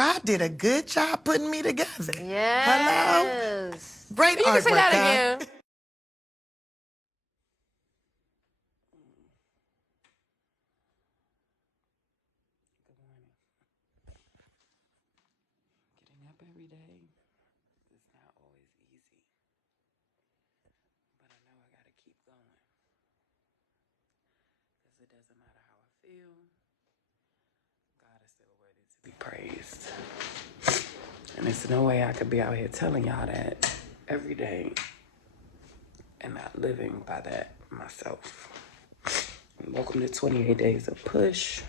God did a good job putting me together. Yes. Hello? Great You can say that artwork, again. Good morning. Getting up every day is not always easy, but I know I gotta keep going because it doesn't matter how I feel, God is still worthy to be praised. And there's no way I could be out here telling y'all that every day and not living by that myself. And welcome to 28 Days of Push.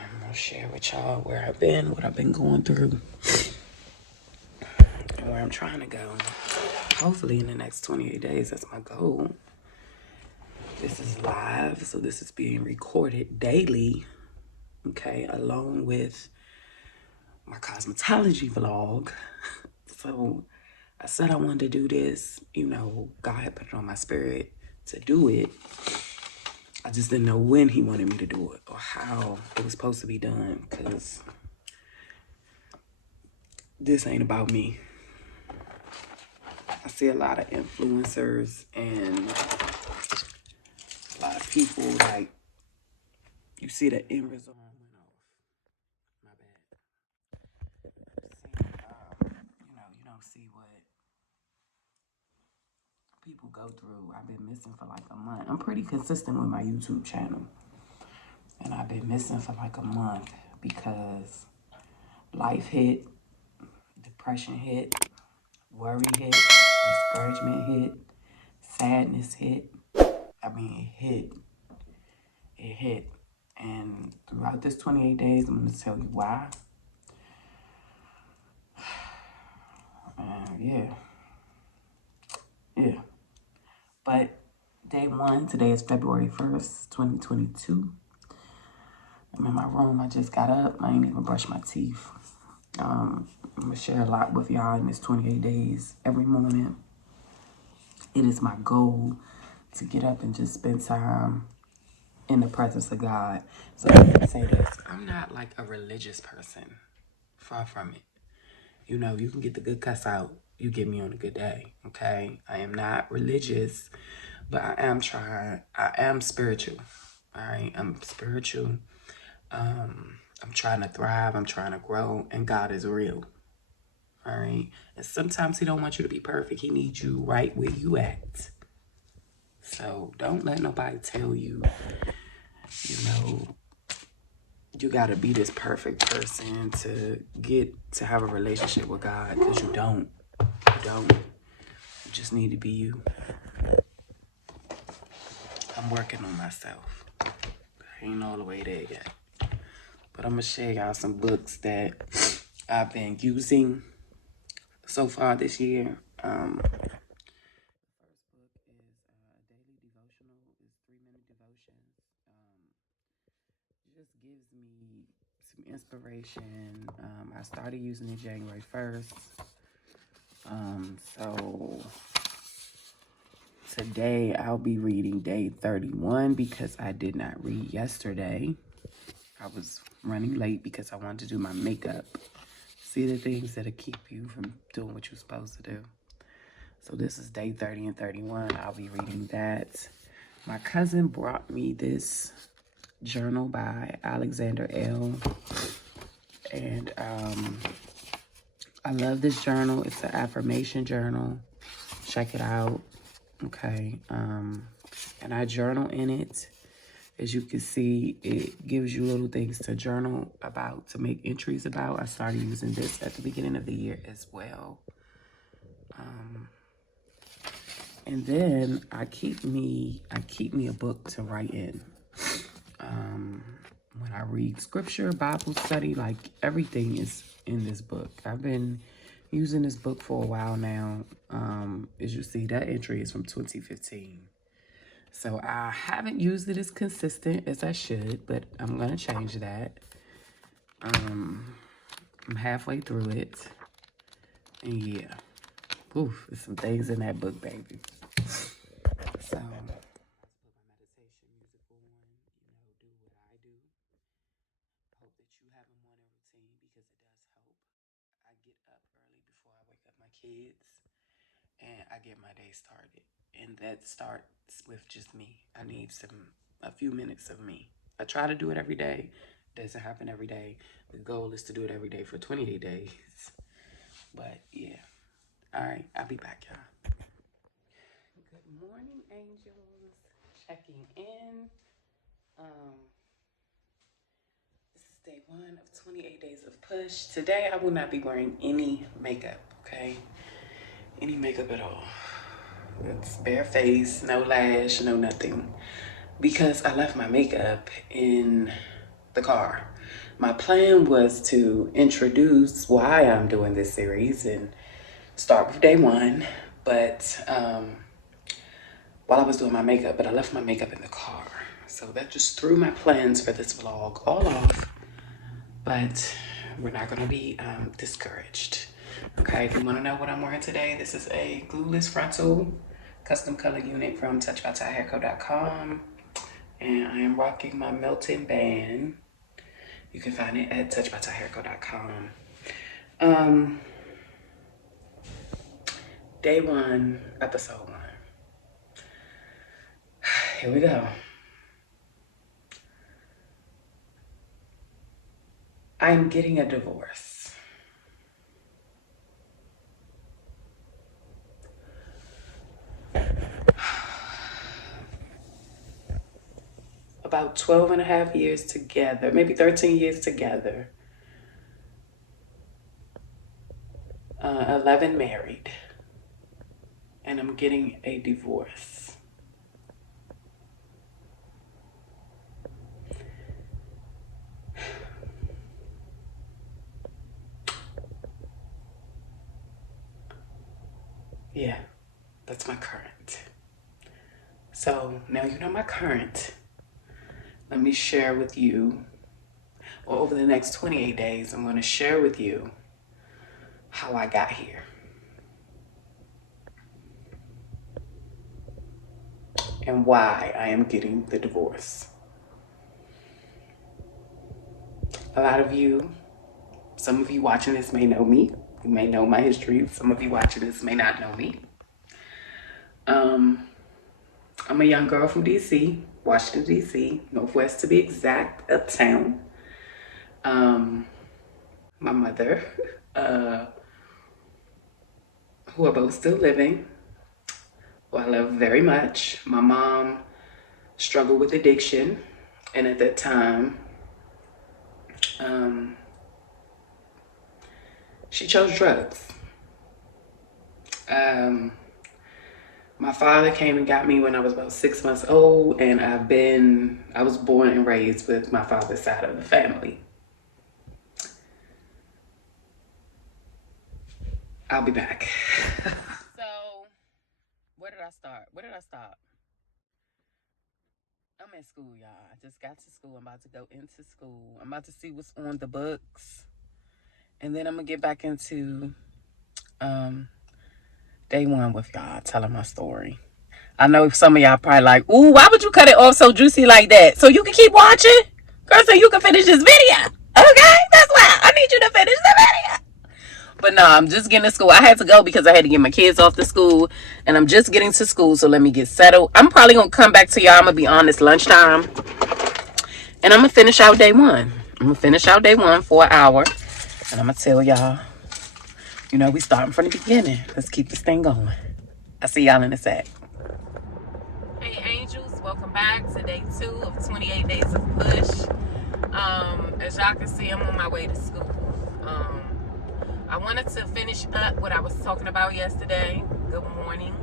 I'm gonna share with y'all where I've been, what I've been going through, and where I'm trying to go. Hopefully in the next 28 days, that's my goal. This is live, so this is being recorded daily, okay, along with my cosmetology vlog. So I said I wanted to do this, you know, God had put it on my spirit to do it. I just didn't know when he wanted me to do it or how it was supposed to be done, because this ain't about me. I see a lot of influencers and a lot of people, like, you see the end result. My bad. You don't see what people go through. I've been missing for like a month. I'm pretty consistent with my YouTube channel. And I've been missing for like a month because life hit, depression hit, worry hit, discouragement hit, sadness hit. I mean, it hit. It hit. And throughout this 28 days, I'm going to tell you why. Yeah. But day one, today is February 1st, 2022. I'm in my room. I just got up. I ain't even brushed my teeth. I'm going to share a lot with y'all in this 28 days. Every morning, it is my goal to get up and just spend time in the presence of God. So let me say this. I'm not like a religious person. Far from it. You know, you can get the good cuss out. You get me on a good day, okay? I am not religious, but I am trying. I am spiritual, all right? I'm spiritual. I'm trying to thrive. I'm trying to grow, and God is real, all right? And sometimes he don't want you to be perfect. He needs you right where you at. So don't let nobody tell you, you know, you got to be this perfect person to have a relationship with God, because you don't. You don't. You just need to be you. I'm working on myself. I ain't all the way there yet. But I'm going to share y'all some books that I've been using so far this year. First book is a daily devotional. It's 3-minute devotions. It just gives me some inspiration. I started using it January 1st. So today I'll be reading day 31 because I did not read yesterday. I was running late because I wanted to do my makeup. See the things that'll keep you from doing what you're supposed to do. So this is day 30 and 31. I'll be reading that. My cousin brought me this journal by Alexander L. And I love this journal. It's an affirmation journal. Check it out. Okay. And I journal in it. As you can see, it gives you little things to journal about, to make entries about. I started using this at the beginning of the year as well. And then I keep me a book to write in. When I read scripture, Bible study, like everything is in this book. I've been using this book for a while now. As you see, that entry is from 2015. So I haven't used it as consistent as I should, but I'm going to change that. I'm halfway through it. And yeah. Oof, there's some things in that book, baby. So let's put my meditation music on, do what I do. have a morning routine because it does help. I get up early before I wake up my kids, and I get my day started. And that starts with just me. I need a few minutes of me. I try to do it every day. Doesn't happen every day. The goal is to do it every day for 28 days. But yeah. All right, I'll be back, y'all. Good morning, angels. Checking in. This is day 1 of 28 days of push. Today, I will not be wearing any makeup, okay? Any makeup at all. It's bare face, no lash, no nothing. Because I left my makeup in the car. My plan was to introduce why I'm doing this series and start with day 1. But while I was doing my makeup, I left my makeup in the car. So that just threw my plans for this vlog all off. But we're not gonna be discouraged. Okay, if you wanna know what I'm wearing today, this is a glueless frontal custom color unit from TouchedByTyHairCo.com. And I am rocking my melting band. You can find it at TouchedByTyHairCo.com. Day 1, episode 1. Here we go. I'm getting a divorce. About 12 and a half years together, maybe 13 years together. 11 married. And I'm getting a divorce. Yeah, that's my current. So now you know my current. Let me share with you, or over the next 28 days, I'm going to share with you how I got here. And why I am getting the divorce. A lot of you, some of you watching this may know me. You may know my history. Some of you watching this may not know me. I'm a young girl from DC, Washington, DC, Northwest to be exact, uptown. My mother, who are both still living, who I love very much. My mom struggled with addiction, and at that time, she chose drugs. My father came and got me when I was about 6 months old, and I was born and raised with my father's side of the family. I'll be back. So, where did I start? Where did I stop? I'm in school, y'all. I just got to school. I'm about to go into school. I'm about to see what's on the books. And then I'm going to get back into day 1 with y'all, telling my story. I know some of y'all probably like, ooh, why would you cut it off so juicy like that? So you can keep watching? Girl, so you can finish this video. Okay? That's why I need you to finish the video. But no, I'm just getting to school. I had to go because I had to get my kids off to school. And I'm just getting to school, so let me get settled. I'm probably going to come back to y'all. I'm going to be honest, lunchtime. And I'm going to finish out day 1. I'm going to finish out day 1 for an hour. And I'm going to tell y'all, you know, we starting from the beginning. Let's keep this thing going. I'll see y'all in a sec. Hey, angels. Welcome back to day 2 of 28 days of push. As y'all can see, I'm on my way to school. I wanted to finish up what I was talking about yesterday. Good morning.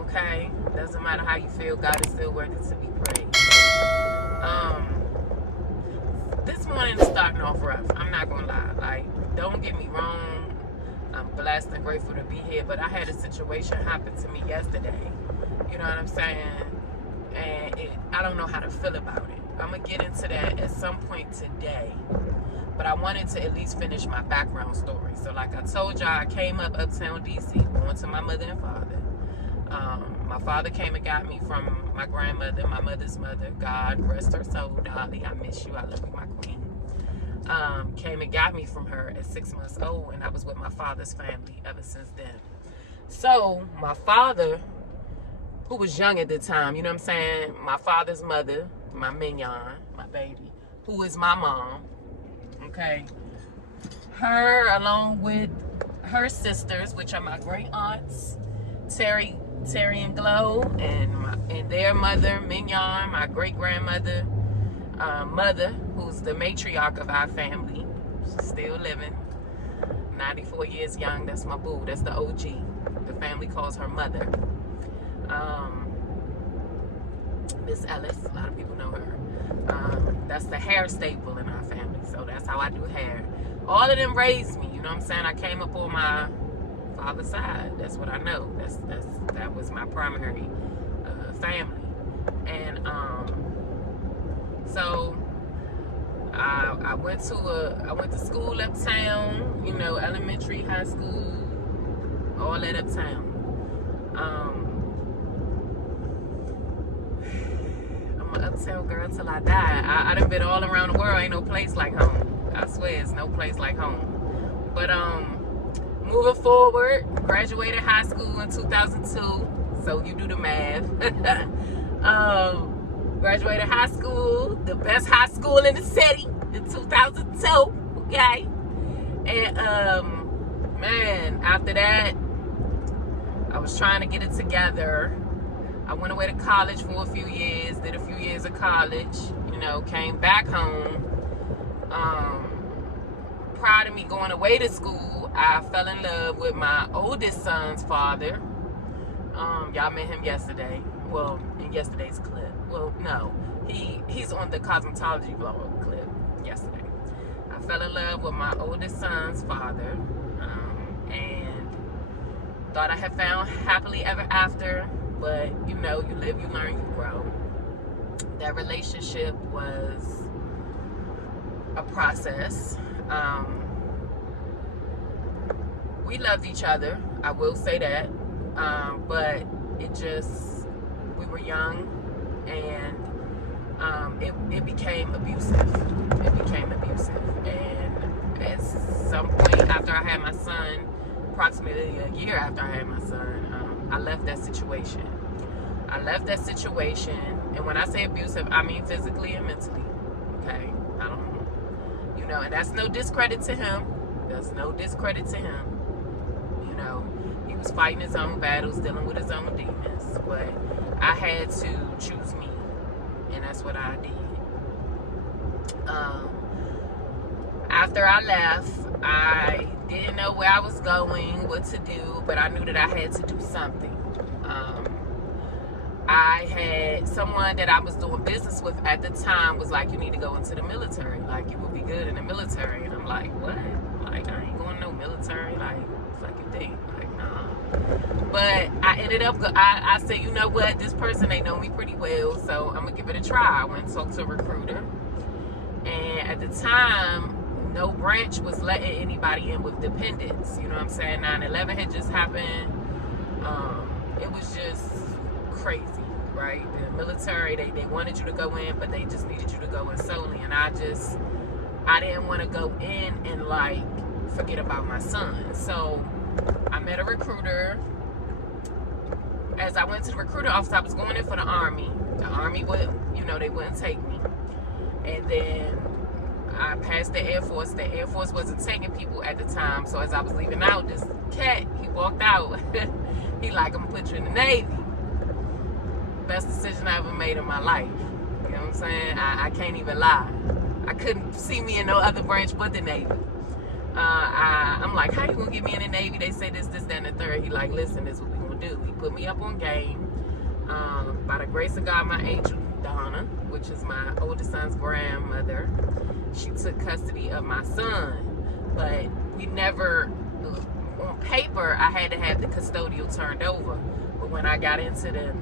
Okay? Doesn't matter how you feel, God is still worthy to be praised. This morning is starting off rough. I'm not gonna lie. Like, don't get me wrong. I'm blessed and grateful to be here, but I had a situation happen to me yesterday. You know what I'm saying? And I don't know how to feel about it. I'm gonna get into that at some point today. But I wanted to at least finish my background story. So like I told y'all, I came up uptown DC, born to my mother and father. My father came and got me from my grandmother, my mother's mother. God rest her soul, Dolly. I miss you. I love you, my queen. came and got me from her at 6 months old, and I was with my father's family ever since then. So my father, who was young at the time, you know what I'm saying, my father's mother, my mignon, my baby, who is my mom, okay, her along with her sisters, which are my great aunts, Terry and Glow, and their mother, Mignon, my great grandmother, mother, who's the matriarch of our family. She's still living, 94 years young. That's my boo. That's the OG. The family calls her mother. Miss Ellis, a lot of people know her. That's the hair staple in our family, so that's how I do hair. All of them raised me, you know what I'm saying? I came up on my father's side. That's what I know. That was my primary family. And so I went to school uptown, you know, elementary, high school, all that uptown. I'm an uptown girl till I die. I done been all around the world. Ain't no place like home. I swear, it's no place like home. But moving forward, graduated high school in 2002. So you do the math. Graduated high school, the best high school in the city, in 2002. Okay. And man, after that, I was trying to get it together. I went away to college for a few years, did a few years of college, you know, came back home. Prior to me going away to school, I fell in love with my oldest son's father. Y'all met him yesterday. Well, in yesterday's clip. Well, no, he's on the cosmetology vlog clip yesterday. I fell in love with my oldest son's father, and thought I had found happily ever after. But you know, you live, you learn, you grow. That relationship was a process. We loved each other, I will say that, but we were young, and it became abusive. And at some point after I had my son, approximately a year after I had my son, I left that situation. And when I say abusive, I mean physically and mentally. Okay, I don't, you know, and that's no discredit to him. You know, he was fighting his own battles, dealing with his own demons, but I had to choose me, and that's what I did. After I left, I didn't know where I was going, what to do, but I knew that I had to do something. I had someone that I was doing business with at the time was like, you need to go into the military. Like, you would be good in the military. And I'm like, what? Like, I ain't going no military. Like, fuck you think? Like, nah. But I ended up, I said, you know what? This person, they know me pretty well, so I'm going to give it a try. I went and talked to a recruiter. And at the time, no branch was letting anybody in with dependents. You know what I'm saying? 9/11 had just happened. It was just crazy, right? The military, they wanted you to go in, but they just needed you to go in solely. And I didn't want to go in and like forget about my son. So I met a recruiter. As I went to the recruiter office, I was going in for the Army. The Army would, you know, they wouldn't take me. And then I passed the Air Force. The Air Force wasn't taking people at the time. So as I was leaving out, this cat, he walked out. He like, I'm gonna put you in the Navy. Best decision I ever made in my life. You know what I'm saying? I can't even lie. I couldn't see me in no other branch but the Navy. I'm like, how you gonna get me in the Navy? They say this, that, and the third. He like, listen, this is what we gonna do. He put me up on game. By the grace of God, my angel, Donna, which is my oldest son's grandmother, she took custody of my son. But we never, on paper, I had to have the custodial turned over. But when I got into the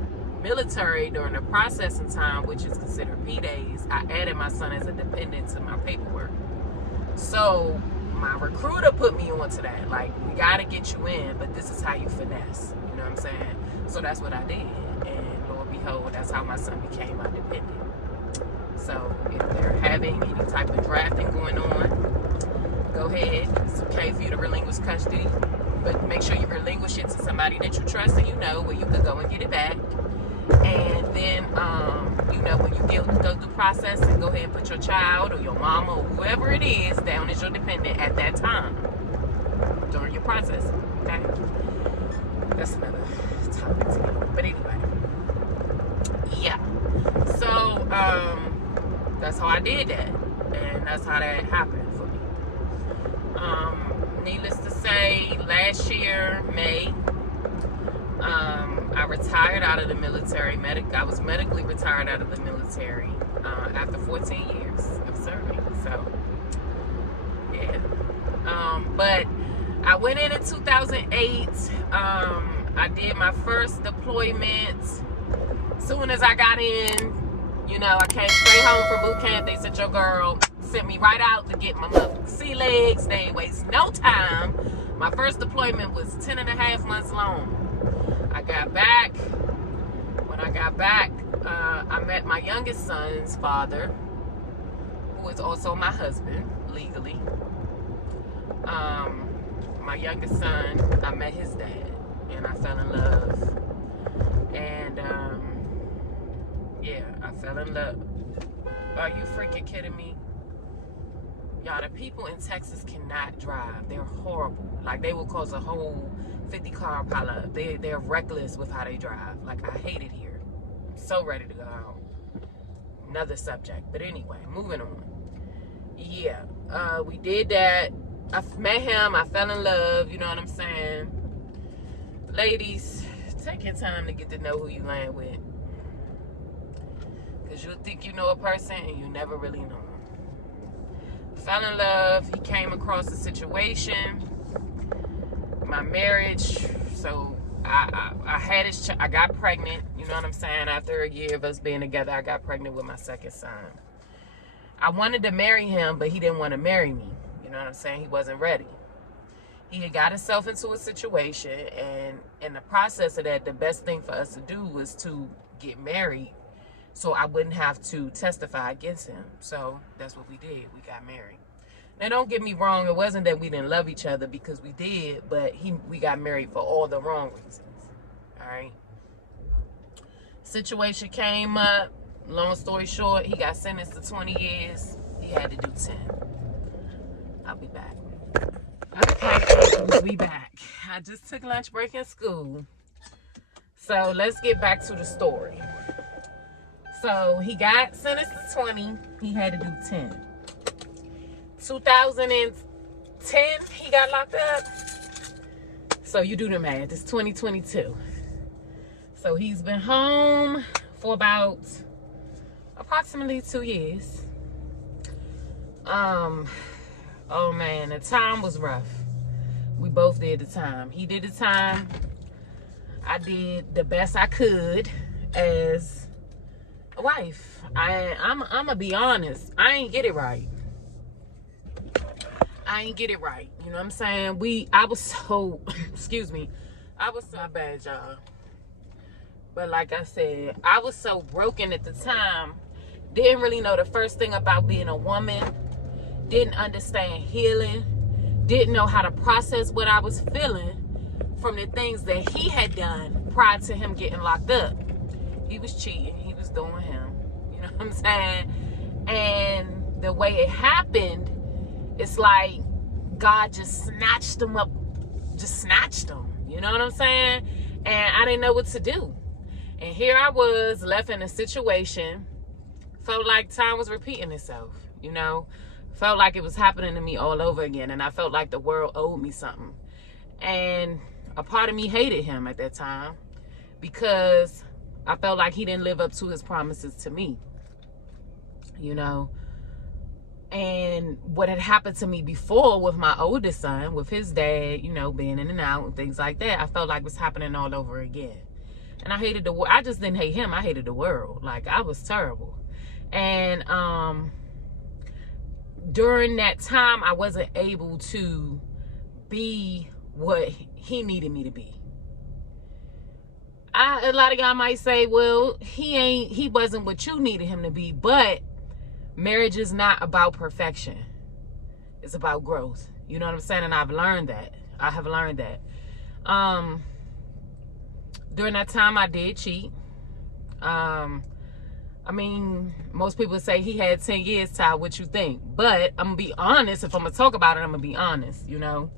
military during the processing time, which is considered P-days, I added my son as a dependent to my paperwork. So my recruiter put me onto that. Like, we gotta get you in, but this is how you finesse. You know what I'm saying? So that's what I did. And lo and behold, that's how my son became my dependent. So if they're having any type of drafting going on, ahead. It's okay for you to relinquish custody, but make sure you relinquish it to somebody that you trust and you know where you could go and get it back. And then, you know, when you go through process, and go ahead and put your child or your mama or whoever it is down as your dependent at that time during your process. Okay, that's another topic to me. But anyway, yeah. So that's how I did that, and that's how that happened for me. Needless to say, last year, May, I retired out of the military. I was medically retired out of the military after 14 years of serving. So, yeah. But I went in 2008. I did my first deployment. Soon as I got in, you know, I came straight home from boot camp. They said, your girl sent me right out to get my motherfucking sea legs. They ain't waste no time. My first deployment was 10.5 months long. I got back. When I got back, I met my youngest son's father, who is also my husband, legally. My youngest son, I met his dad, and I fell in love. And, yeah, I fell in love. Are you freaking kidding me? Y'all, the people in Texas cannot drive. They're horrible. Like, they will cause a whole 50-car pileup. They're reckless with how they drive. Like, I hate it here. I'm so ready to go home. Another subject. But anyway, moving on. Yeah, we did that. I met him. I fell in love. You know what I'm saying? Ladies, take your time to get to know who you land with. Because you'll think you know a person and you never really know them. Fell in love. He came across a situation. My marriage. So I got pregnant. You know what I'm saying? After a year of us being together, I got pregnant with my second son. I wanted to marry him, but he didn't want to marry me. You know what I'm saying? He wasn't ready. He had got himself into a situation, and in the process of that, the best thing for us to do was to get married so I wouldn't have to testify against him. So that's what we did. We got married. Now, don't get me wrong. It wasn't that we didn't love each other, because we did, but we got married for all the wrong reasons. All right? Situation came up. Long story short, he got sentenced to 20 years. He had to do 10. I'll be back. Okay, we'll be back. I just took lunch break in school. So let's get back to the story. So he got sentenced to 20. He had to do 10. 2010, he got locked up. So you do the math. It's 2022. So he's been home for about approximately 2 years. Oh man, the time was rough. We both did the time. He did the time. I did the best I could as a wife. I'm gonna be honest. I ain't get it right. You know what I'm saying? I was so, excuse me. I was so bad, y'all. But like I said, I was so broken at the time. Didn't really know the first thing about being a woman. Didn't understand healing. Didn't know how to process what I was feeling from the things that he had done prior to him getting locked up. He was cheating. He was doing him. You know what I'm saying? And the way it happened, it's like God just snatched him up. Just snatched him. You know what I'm saying? And I didn't know what to do. And here I was, left in a situation. Felt like time was repeating itself, you know? Felt like it was happening to me all over again. And I felt like the world owed me something. And a part of me hated him at that time, because I felt like he didn't live up to his promises to me, you know? And what had happened to me before with my oldest son, with his dad, you know, being in and out and things like that, I felt like it was happening all over again. And I hated the world. I just didn't hate him. I hated the world. Like, I was terrible. And during that time, I wasn't able to be what he needed me to be. A lot of y'all might say, well, he wasn't what you needed him to be, but marriage is not about perfection. It's about growth. You know what I'm saying? And I've learned that. I have learned that. During that time, I did cheat. I mean, most people say he had 10 years, Ty, what you think? But I'm going to be honest. If I'm going to talk about it, I'm going to be honest, you know?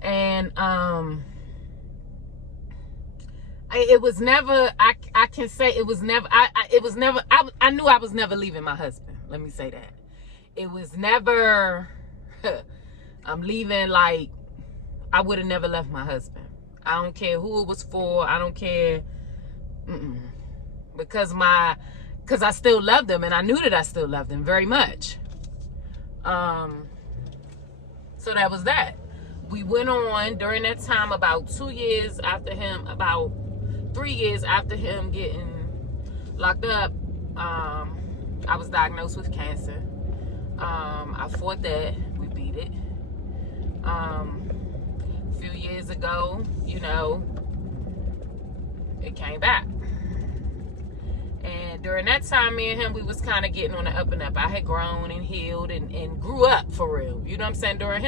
And it was never, I can say it was never, I knew I was never leaving my husband. Let me say that. It was never, I'm leaving like, I would have never left my husband. I don't care who it was for. I don't care. Because I still loved him, and I knew that I still loved him very much. So that was that. We went on during that time, about 2 years after him, about 3 years after him getting locked up. I was diagnosed with cancer. I fought that. We beat it. A few years ago, you know, it came back. And during that time, me and him, we was kind of getting on the up and up. I had grown and healed and grew up for real. You know what I'm saying? During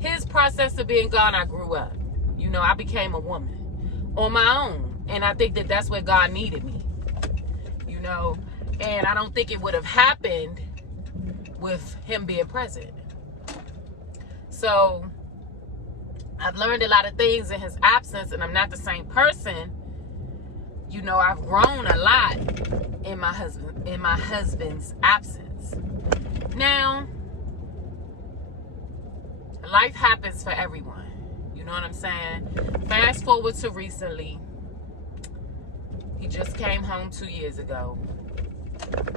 his process of being gone, I grew up. You know, I became a woman on my own. And I think that that's where God needed me. You know? And I don't think it would have happened with him being present. So I've learned a lot of things in his absence, and I'm not the same person. You know, I've grown a lot in my husband's absence. Now, life happens for everyone. You know what I'm saying? Fast forward to recently. He just came home 2 years ago.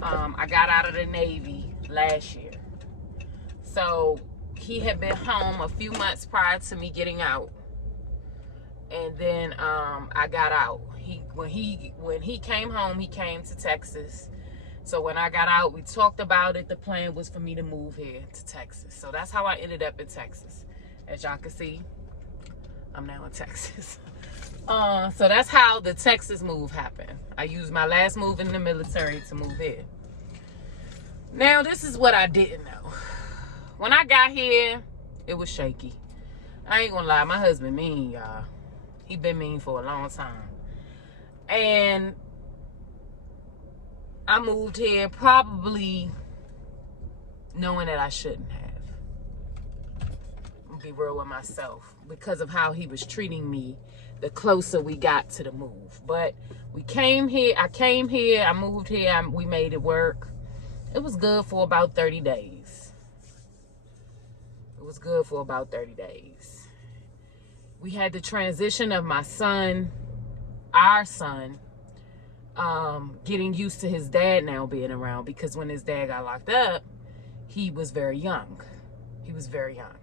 I got out of the Navy last year. So he had been home a few months prior to me getting out. And then I got out. When he came home, he came to Texas. So when I got out, we talked about it. The plan was for me to move here to Texas. So that's how I ended up in Texas. As y'all can see, I'm now in Texas. So that's how the Texas move happened. I used my last move in the military to move here. Now, this is what I didn't know. When I got here, it was shaky. I ain't gonna lie, my husband mean, y'all. He been mean for a long time. And I moved here probably knowing that I shouldn't have. I'm gonna be real with myself because of how he was treating me the closer we got to the move. But we came here, I moved here, we made it work. It was good for about 30 days. It was good for about 30 days. We had the transition of my son, our son, getting used to his dad now being around, because when his dad got locked up, he was very young. He was very young.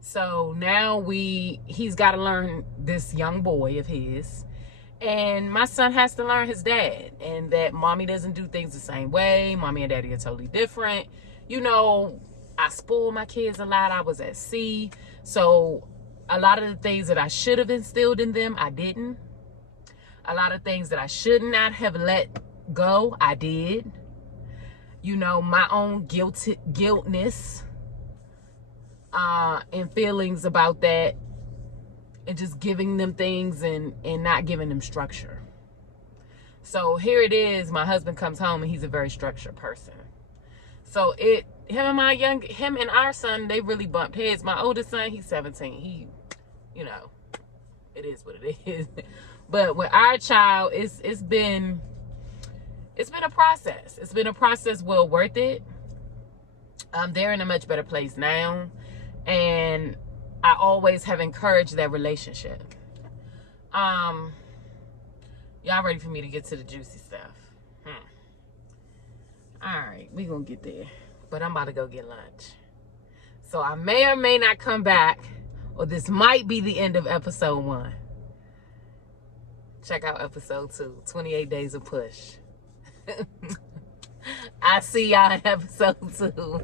So now he's got to learn this young boy of his, and my son has to learn his dad, and that mommy doesn't do things the same way. Mommy and daddy are totally different. You know, I spoil my kids a lot. I was at sea. So a lot of the things that I should have instilled in them, I didn't. A lot of things that I should not have let go, I did. You know, my own guiltness and feelings about that, and just giving them things and not giving them structure. So here it is, my husband comes home and he's a very structured person. So him and our son, they really bumped heads. My oldest son, he's 17. He, you know, it is what it is. But with our child, it's been a process. It's been a process well worth it. They're in a much better place now. And I always have encouraged that relationship. Y'all ready for me to get to the juicy stuff? All right, we gonna get there. But I'm about to go get lunch. So I may or may not come back, or this might be the end of episode 1. Check out episode 2, 28 Days of Push. I see y'all in episode 2.